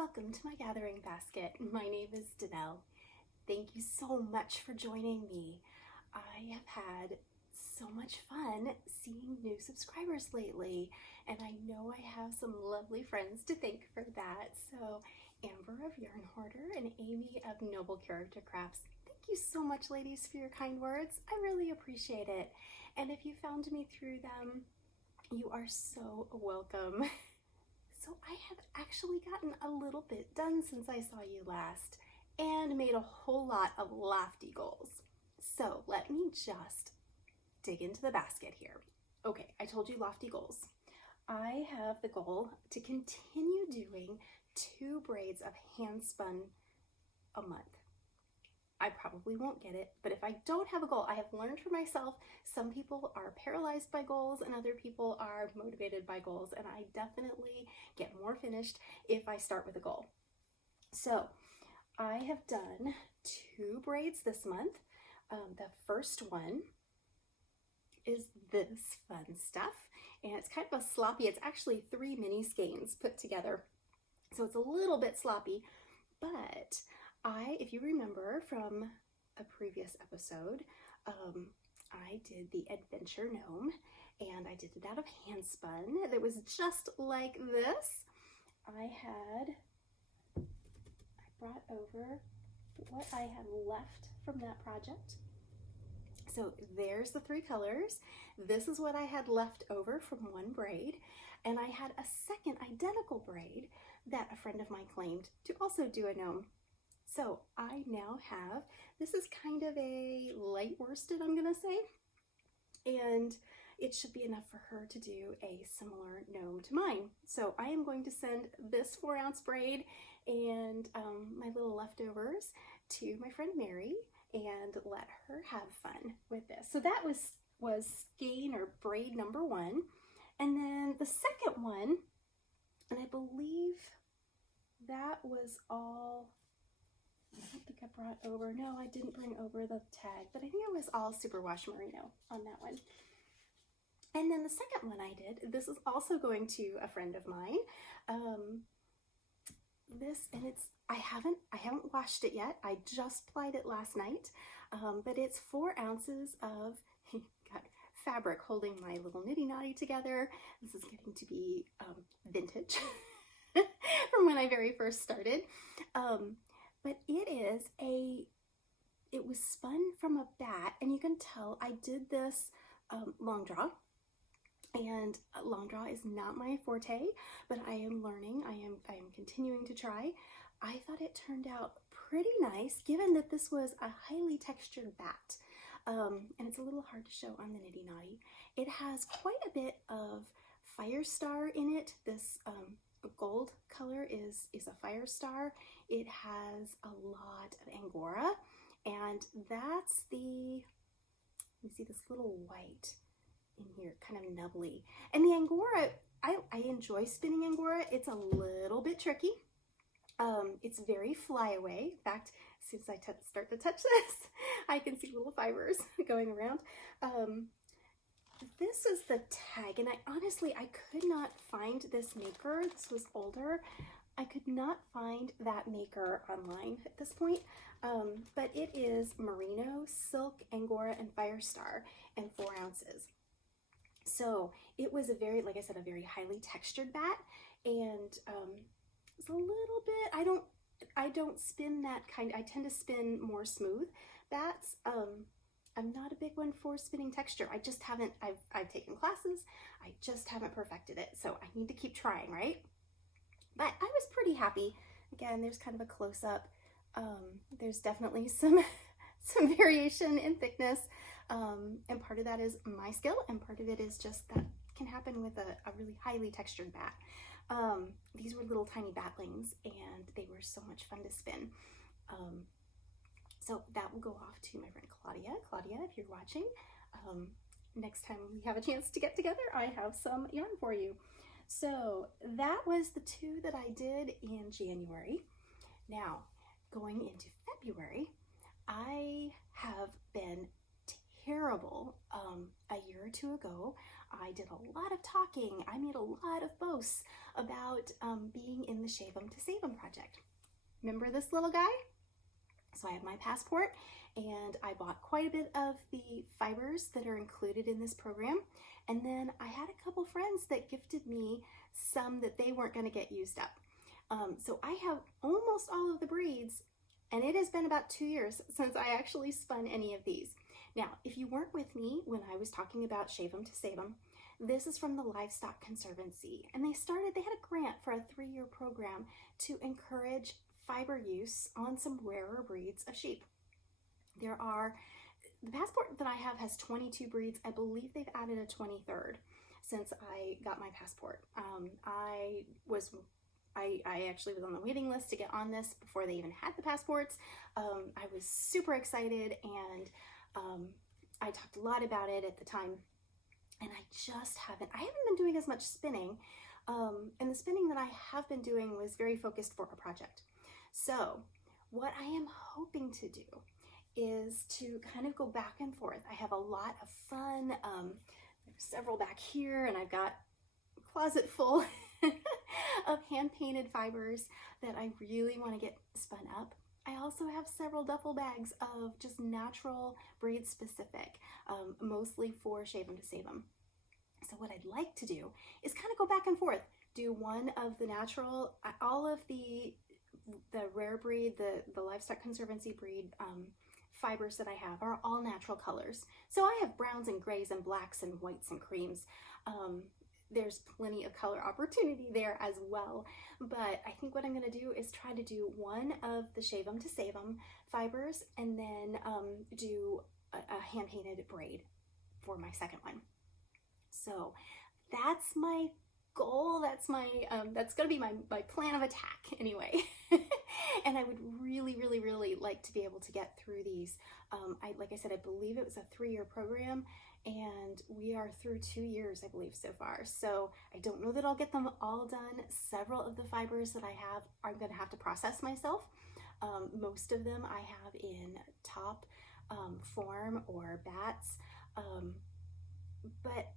Welcome to my gathering basket. My name is Danelle. Thank you so much for joining me. I have had so much fun seeing new subscribers lately, and I know I have some lovely friends to thank for that. So Amber of Yarn Hoarder and Amy of Noble Character Crafts, thank you so much, ladies, for your kind words. I really appreciate it. And if you found me through them, you are so welcome. So I have actually gotten a little bit done since I saw you last and made a whole lot of lofty goals. So let me just dig into the basket here. Okay, I told you lofty goals. I have the goal to continue doing 2 braids of hand spun a month. I probably won't get it, but if I don't have a goal, I have learned for myself, some people are paralyzed by goals and other people are motivated by goals, and I definitely get more finished if I start with a goal. So I have done 2 braids this month. The first one is this fun stuff, and it's kind of a sloppy, it's actually 3 mini skeins put together. So it's a little bit sloppy, but if you remember from a previous episode, I did the adventure gnome, and I did it out of hand spun. That was just like this. I brought over what I had left from that project. So there's the 3 colors. This is what I had left over from one braid, and I had a second identical braid that a friend of mine claimed to also do a gnome. So I now have, this is kind of a light worsted, I'm gonna say, and it should be enough for her to do a similar gnome to mine. So I am going to send this 4-ounce braid and my little leftovers to my friend Mary and let her have fun with this. So that was skein or braid number 1. And then the second one, and I believe that was all, I don't think I brought over, no, I didn't bring over the tag, but I think it was all superwash merino on that one. And then the second one I did, this is also going to a friend of mine. I haven't washed it yet. I just plied it last night, but it's 4 ounces of fabric holding my little nitty knotty together. This is getting to be vintage from when I very first started. But it was spun from a bat, and you can tell I did this long draw, and long draw is not my forte, but I am learning. I am continuing to try. I thought it turned out pretty nice, given that this was a highly textured bat, and it's a little hard to show on the nitty knotty. It has quite a bit of fire star in it. This gold color is a fire star. It has a lot of angora, and that's you see this little white in here, kind of nubbly. And the angora, I enjoy spinning angora. It's a little bit tricky. It's very flyaway. In fact, as soon as I start to touch this, I can see little fibers going around. This is the tag, and I could not find this maker. This was older. I could not find that maker online at this point, but it is merino, silk, angora, and fire star, and 4 ounces. So it was a very, like I said, a very highly textured bat, and it's a little bit, I don't spin that kind. I tend to spin more smooth bats. I'm not a big one for spinning texture. I just haven't, I've taken classes, I just haven't perfected it. So I need to keep trying, right? But I was pretty happy. Again, there's kind of a close-up. There's definitely some variation in thickness. And part of that is my skill, and part of it is just that can happen with a really highly textured bat. These were little tiny batlings, and they were so much fun to spin. So that will go off to my friend Claudia. Claudia, if you're watching, next time we have a chance to get together, I have some yarn for you. So that was the 2 that I did in January. Now, going into February, I have been terrible. A year or two ago, I did a lot of talking. I made a lot of boasts about being in the Shave 'em to Save 'em project. Remember this little guy? So I have my passport, and I bought quite a bit of the fibers that are included in this program. And then I had a couple friends that gifted me some that they weren't going to get used up. So I have almost all of the breeds, and it has been about 2 years since I actually spun any of these. Now, if you weren't with me when I was talking about Shave 'em to Save 'em, this is from the Livestock Conservancy, and they had a grant for a 3-year program to encourage fiber use on some rarer breeds of sheep. The passport that I have has 22 breeds. I believe they've added a 23rd since I got my passport. I actually was on the waiting list to get on this before they even had the passports. I was super excited, and I talked a lot about it at the time, and I haven't been doing as much spinning, and the spinning that I have been doing was very focused for a project. So what I am hoping to do is to kind of go back and forth. I have a lot of fun. There's several back here, and I've got a closet full of hand-painted fibers that I really want to get spun up. I also have several duffel bags of just natural breed specific, mostly for Shave 'em to Save 'em. So what I'd like to do is kind of go back and forth. Do one of the natural, all of the rare breed, the Livestock Conservancy breed fibers that I have are all natural colors. So I have browns and grays and blacks and whites and creams. There's plenty of color opportunity there as well. But I think what I'm going to do is try to do one of the Shave 'em to Save 'em fibers, and then do a hand-painted braid for my second one. So that's my goal. That's going to be my plan of attack anyway. And I would really like to be able to get through these. Like I said, I believe it was a 3-year program, and we are through 2 years, I believe, so far. So I don't know that I'll get them all done. Several of the fibers that I have, I'm going to have to process myself. Most of them I have in top form or bats, but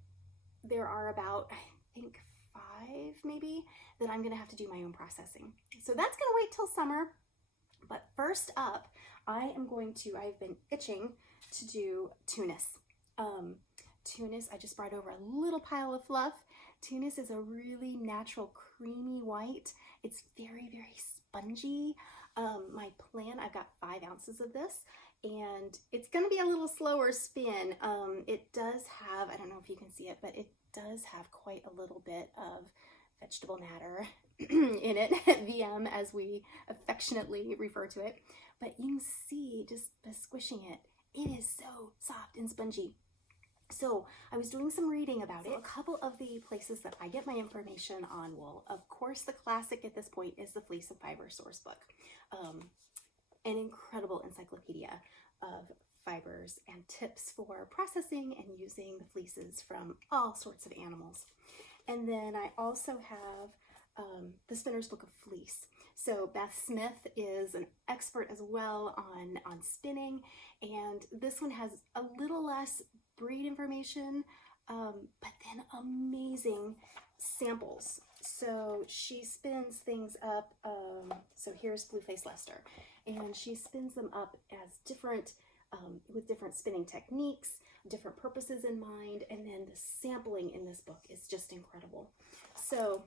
there are about, I think, 5 maybe that I'm gonna have to do my own processing. So that's gonna wait till summer. But first up, I've been itching to do Tunis. Tunis, I just brought over a little pile of fluff. Tunis is a really natural creamy white. It's very spongy. My plan, I've got 5 ounces of this, and it's gonna be a little slower spin. It does have, I don't know if you can see it, but it does have quite a little bit of vegetable matter in it, VM as we affectionately refer to it. But you can see just by squishing it, it is so soft and spongy. So I was doing some reading about it. A couple of the places that I get my information on, well, of course, the classic at this point is the Fleece and Fiber source book, an incredible encyclopedia of fibers and tips for processing and using the fleeces from all sorts of animals. And then I also have the Spinner's Book of Fleece. So Beth Smith is an expert as well on spinning, and this one has a little less breed information, but then amazing samples. So she spins things up, so here's Blueface Leicester, and she spins them up as different, with different spinning techniques, different purposes in mind, and then the sampling in this book is just incredible. So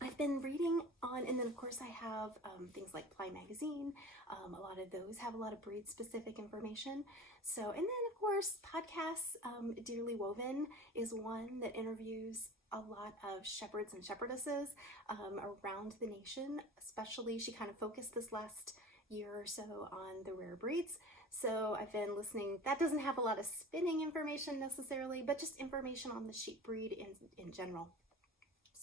I've been reading on, and then of course I have things like Ply Magazine. A lot of those have a lot of breed specific information. So, and then of course podcasts, Dearly Woven is one that interviews a lot of shepherds and shepherdesses around the nation. Especially, she kind of focused this last year or so on the rare breeds. So I've been listening. That doesn't have a lot of spinning information necessarily, but just information on the sheep breed in general.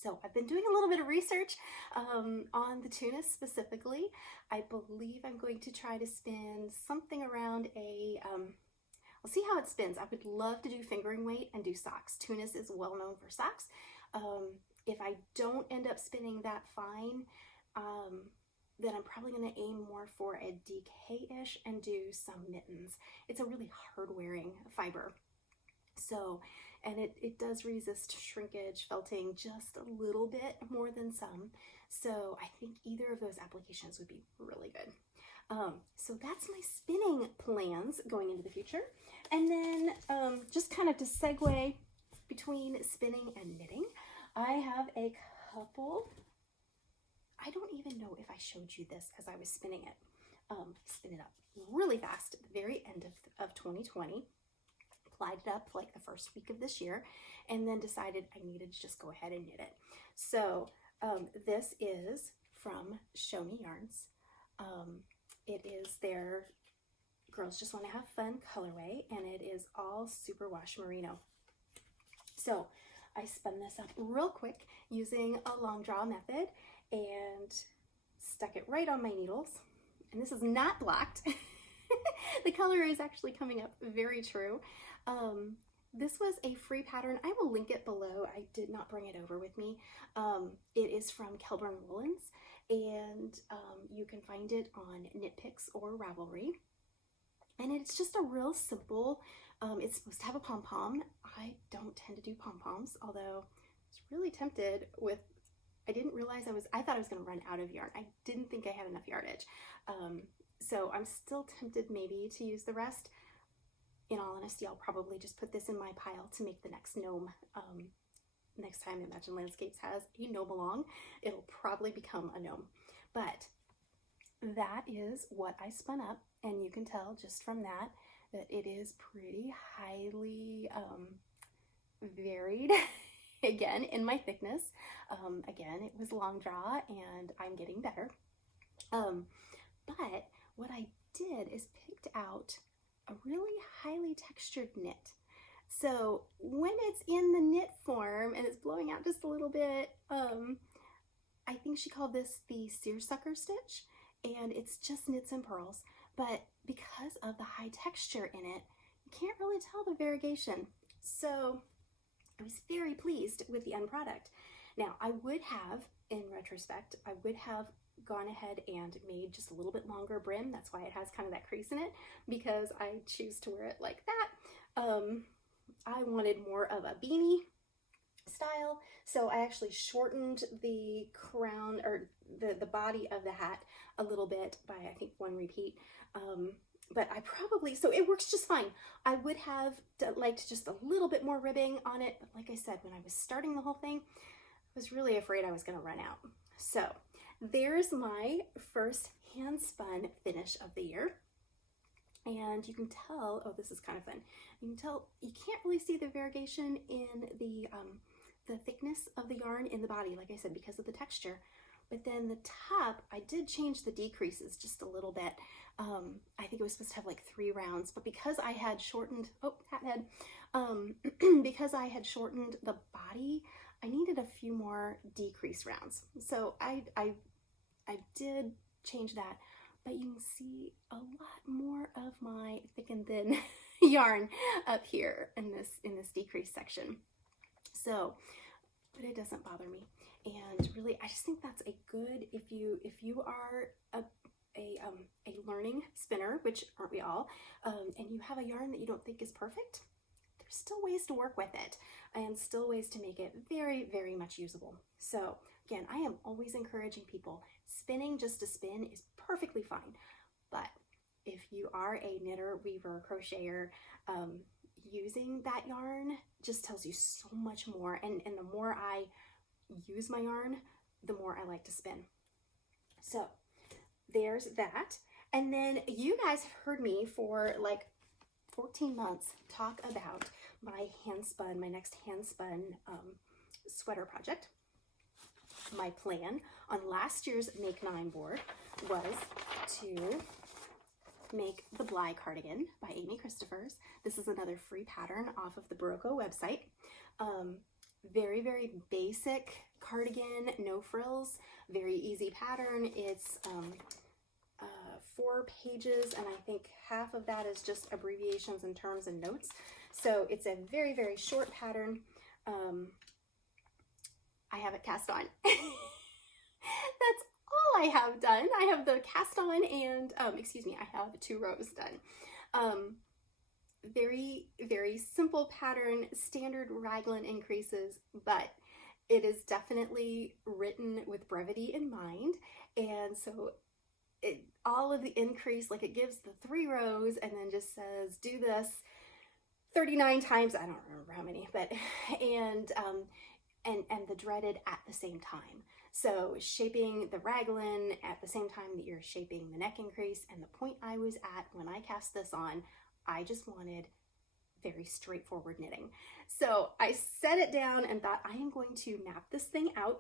So I've been doing a little bit of research on the Tunis specifically. I believe I'm going to try to spin something around we'll see how it spins. I would love to do fingering weight and do socks. Tunis is well known for socks. If I don't end up spinning that fine, then I'm probably going to aim more for a DK-ish and do some mittens. It's a really hard wearing fiber. So, and it does resist shrinkage, felting just a little bit more than some. So I think either of those applications would be really good. So that's my spinning plans going into the future. And then just kind of to segue between spinning and knitting, I have a couple. I don't even know if I showed you this as I was spinning it. Spin it up really fast at the very end of 2020. Applied it up like the first week of this year, and then decided I needed to just go ahead and knit it. So this is from Show Me Yarns. It is their Girls Just Want to Have Fun colorway, and it is all superwash merino. So I spun this up real quick using a long draw method and stuck it right on my needles. And this is not blocked. The color is actually coming up very true. This was a free pattern. I will link it below. I did not bring it over with me. It is from Kelburn Woolens, and you can find it on Knit Picks or Ravelry. And it's just a real simple, it's supposed to have a pom-pom. I don't tend to do pom-poms, although I was really tempted with, I didn't realize I thought I was going to run out of yarn. I didn't think I had enough yardage. So I'm still tempted maybe to use the rest. In all honesty, I'll probably just put this in my pile to make the next gnome. Next time Imagine Landscapes has a gnome along, it'll probably become a gnome. But that is what I spun up, and you can tell just from that it is pretty highly varied. Again, in my thickness. Again, it was long draw, and I'm getting better. But what I did is picked out a really highly textured knit. So when it's in the knit form and it's blowing out just a little bit, I think she called this the seersucker stitch, and it's just knits and purls. But because of the high texture in it, you can't really tell the variegation. So I was very pleased with the end product. Now, I would have, in retrospect, I would have gone ahead and made just a little bit longer brim. That's why it has kind of that crease in it, because I choose to wear it like that. I wanted more of a beanie style, so I actually shortened the crown, or the body of the hat a little bit by, I think, 1 repeat. But I probably, so it works just fine. I would have liked just a little bit more ribbing on it, but like I said, when I was starting the whole thing, I was really afraid I was going to run out. So there's my first hand spun finish of the year. And you can tell, oh, this is kind of fun. You can tell, you can't really see the variegation in the thickness of the yarn in the body, like I said, because of the texture. But then the top, I did change the decreases just a little bit. I think it was supposed to have like 3 rounds, but because I had shortened, oh, hat head, because I had shortened the body, I needed a few more decrease rounds. So I did change that, but you can see a lot more of my thick and thin yarn up here in this decrease section. So, but it doesn't bother me. And really, I just think that's a good, if you are a learning spinner, which aren't we all, and you have a yarn that you don't think is perfect, there's still ways to work with it and still ways to make it very, very much usable. So again, I am always encouraging people, spinning just to spin is perfectly fine. But if you are a knitter, weaver, crocheter, using that yarn just tells you so much more. And the more I use my yarn, the more I like to spin. So there's that. And then you guys have heard me for like 14 months talk about my my next hand spun sweater project. My plan on last year's Make 9 board was to make the Bly cardigan by Amy Christophers. This is another free pattern off of the Barocco website. Very, very basic cardigan, no frills, very easy pattern. It's 4 pages, and I think half of that is just abbreviations and terms and notes. So it's a very, very short pattern. I have it cast on. That's all I have done. I have the cast on and, excuse me, I have 2 rows done. Very, very simple pattern, standard raglan increases, but it is definitely written with brevity in mind. And so all of the increase, like it gives the 3 rows and then just says, do this 39 times. I don't remember how many, but, and the dreaded at the same time. So shaping the raglan at the same time that you're shaping the neck increase. And the point I was at when I cast this on, I just wanted very straightforward knitting. So I set it down and thought I am going to map this thing out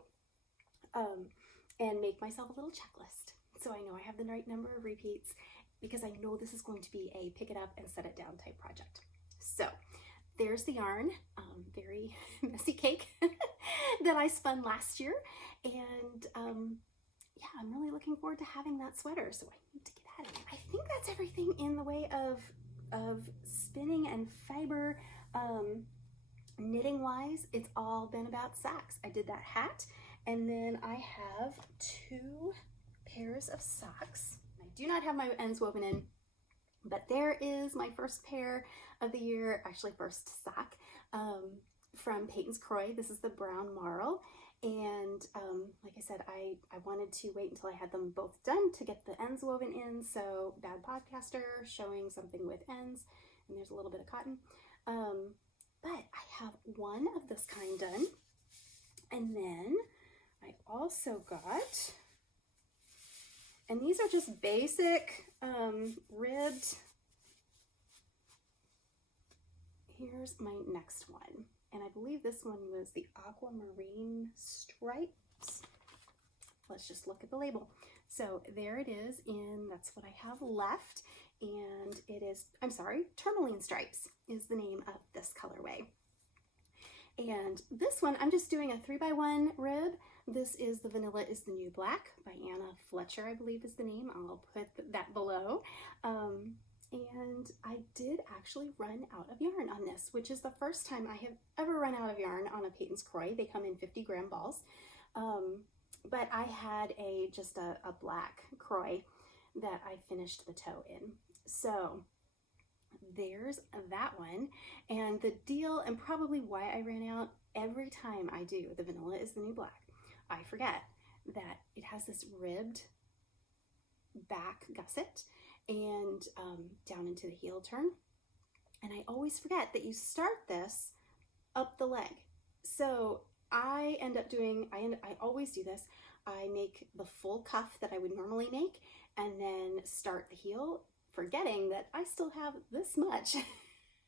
and make myself a little checklist. So I know I have the right number of repeats because I know this is going to be a pick it up and set it down type project. So there's the yarn, very messy cake that I spun last year. And yeah, I'm really looking forward to having that sweater. So I need to get at it. I think that's everything in the way of spinning and fiber. Knitting wise, it's all been about socks. I did that hat, and then I have 2 pairs of socks. I do not have my ends woven in, but there is my first pair of the year, actually first sock, from Patons Kroy. This is the brown marl. And like I said, I wanted to wait until I had them both done to get the ends woven in. So bad podcaster, showing something with ends, and there's a little bit of cotton. But I have one of this kind done. And then I also got, and these are just basic ribbed. Here's my next one. And I believe this one was the aquamarine stripes. Let's just look at the label. So there it is that's what I have left. And it is, I'm sorry, tourmaline stripes is the name of this colorway. And this one, I'm just doing a 3x1 rib. This is the Vanilla is the New Black by Anna Fletcher, I believe is the name. I'll put that below. And I did actually run out of yarn on this, which is the first time I have ever run out of yarn on a Patons Kroy. They come in 50-gram balls. But I had just a black Kroy that I finished the toe in. So there's that one. And the deal, and probably why I ran out, every time I do the Vanilla is the New Black, I forget that it has this ribbed back gusset and down into the heel turn. And I always forget that you start this up the leg. So I end up doing, I always do this. I make the full cuff that I would normally make and then start the heel, forgetting that I still have this much.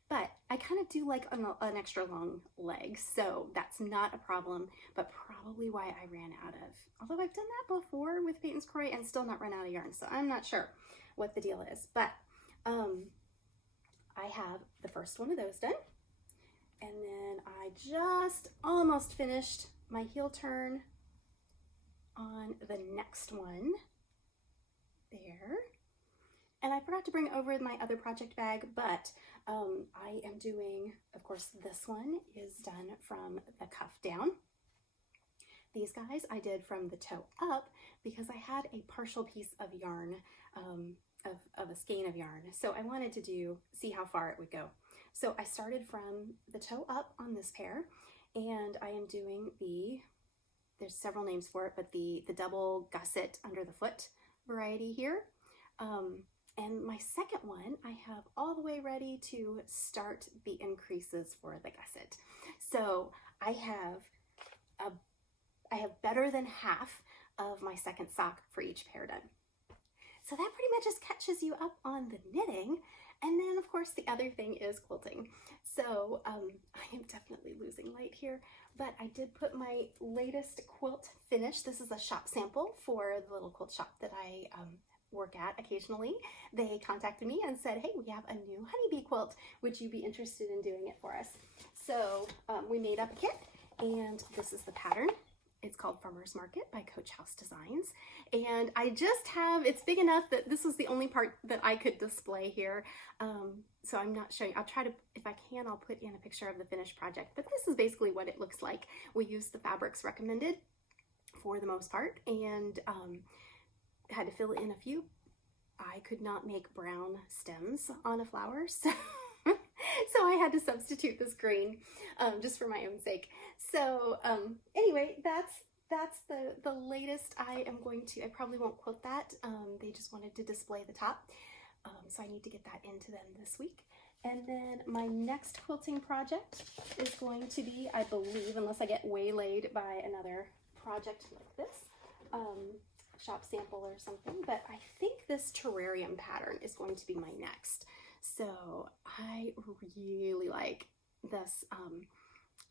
But I kind of do like an extra long leg, so that's not a problem, but probably why I ran out of, although I've done that before with Patons Kroy and still not run out of yarn, so I'm not sure what the deal is. But I have the first one of those done, and then I just almost finished my heel turn on the next one there. And I forgot to bring over my other project bag, but I am doing, of course, this one is done from the cuff down. These guys I did from the toe up because I had a partial piece of yarn, of a skein of yarn. So I wanted to see how far it would go. So I started from the toe up on this pair, and I am doing there's several names for it, but the double gusset under the foot variety here. And my second one, I have all the way ready to start the increases for the gusset. So I have better than half of my second sock for each pair done. So that pretty much just catches you up on the knitting. And then of course the other thing is quilting. So I am definitely losing light here, but I did put my latest quilt finish. This is a shop sample for the little quilt shop that I work at occasionally. They contacted me and said, hey, we have a new honeybee quilt. Would you be interested in doing it for us? So we made up a kit, and this is the pattern. It's called Farmer's Market by Coach House Designs. And I just have, it's big enough that this was the only part that I could display here. So I'm not showing, I'll try to, if I can, I'll put in a picture of the finished project. But this is basically what it looks like. We use the fabrics recommended for the most part. And had to fill in a few. I could not make brown stems on a flower, so so I had to substitute this green just for my own sake. So anyway, that's the latest. I probably won't quilt that. They just wanted to display the top, so I need to get that into them this week. And then my next quilting project is going to be, I believe, unless I get waylaid by another project like this, shop sample or something, but I think this terrarium pattern is going to be my next. So I really like this.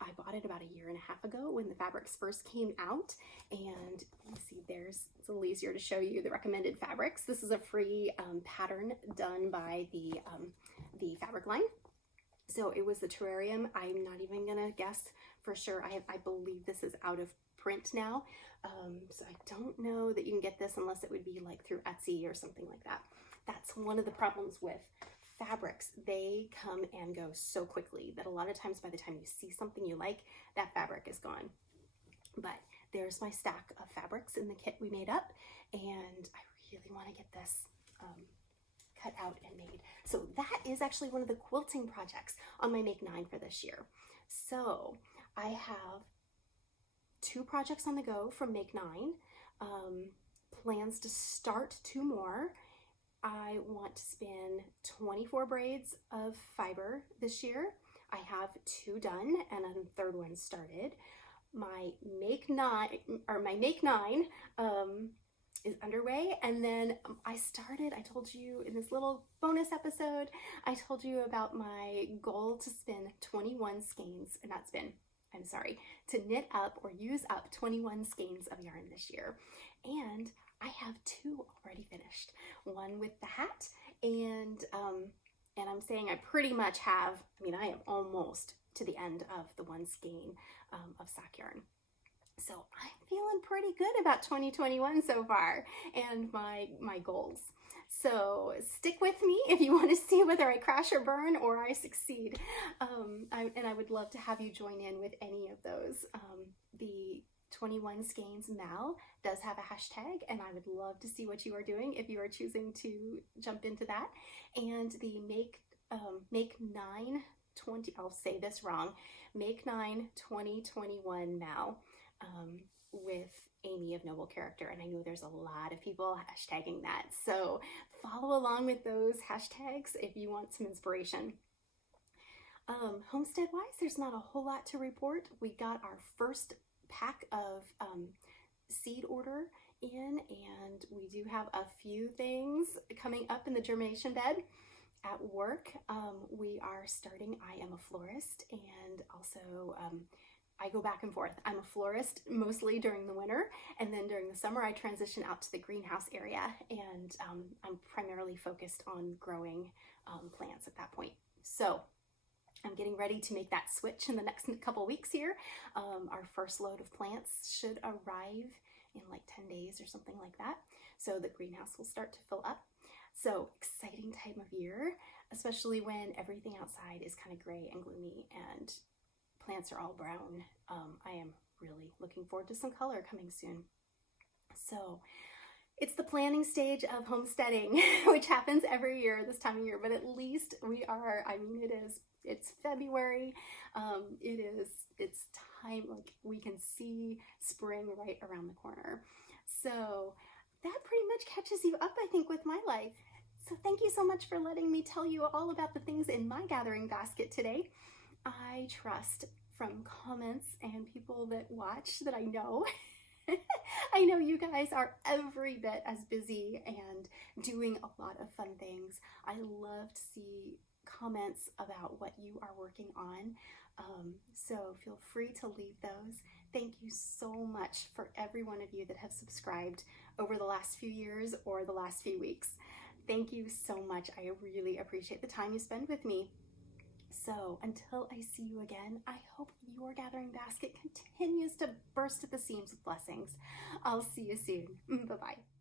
I bought it about 1.5 years ago when the fabrics first came out, and you see it's a little easier to show you the recommended fabrics. This is a free pattern done by the fabric line. So it was the terrarium. I'm not even gonna guess for sure. I believe this is out of print now. So I don't know that you can get this unless it would be like through Etsy or something like that. That's one of the problems with fabrics. They come and go so quickly that a lot of times by the time you see something you like, that fabric is gone. But there's my stack of fabrics in the kit we made up, and I really want to get this cut out and made. So that is actually one of the quilting projects on my Make 9 for this year. So I have 2 projects on the go from Make 9, plans to start 2 more. I want to spin 24 braids of fiber this year. I have 2 done and a 3rd one started. My Make 9 is underway, and then I told you in this little bonus episode, I told you about my goal to spin 21 skeins, to knit up or use up 21 skeins of yarn this year. And I have 2 already finished. One with the hat, and I'm saying I pretty much have, I am almost to the end of the 1 skein of sock yarn. So I'm feeling pretty good about 2021 so far and my goals. So stick with me if you want to see whether I crash or burn or I succeed. And I would love to have you join in with any of those. The 21 skeins Mal does have a hashtag, and I would love to see what you are doing if you are choosing to jump into that. And the Make 9 20, I'll say this wrong, Make 9 2021 Mal with Amy of Noble Character, and I know there's a lot of people hashtagging that, so follow along with those hashtags if you want some inspiration. Homestead wise, there's not a whole lot to report. We got our first pack of seed order in, and we do have a few things coming up in the germination bed. At work, we are starting I Am a Florist, and also I go back and forth. I'm a florist mostly during the winter, and then during the summer I transition out to the greenhouse area, and I'm primarily focused on growing plants at that point. So I'm getting ready to make that switch in the next couple weeks here. Our first load of plants should arrive in like 10 days or something like that. So the greenhouse will start to fill up. So exciting time of year, especially when everything outside is kind of gray and gloomy and plants are all brown. I am really looking forward to some color coming soon. So it's the planning stage of homesteading, which happens every year this time of year, but at least we are, it's February. It's time, like we can see spring right around the corner. So that pretty much catches you up, I think, with my life. So thank you so much for letting me tell you all about the things in my gathering basket today. I trust from comments and people that watch that I know, I know you guys are every bit as busy and doing a lot of fun things. I love to see comments about what you are working on. So feel free to leave those. Thank you so much for every one of you that have subscribed over the last few years or the last few weeks. Thank you so much. I really appreciate the time you spend with me. So until I see you again, I hope your gathering basket continues to burst at the seams with blessings. I'll see you soon. Bye-bye.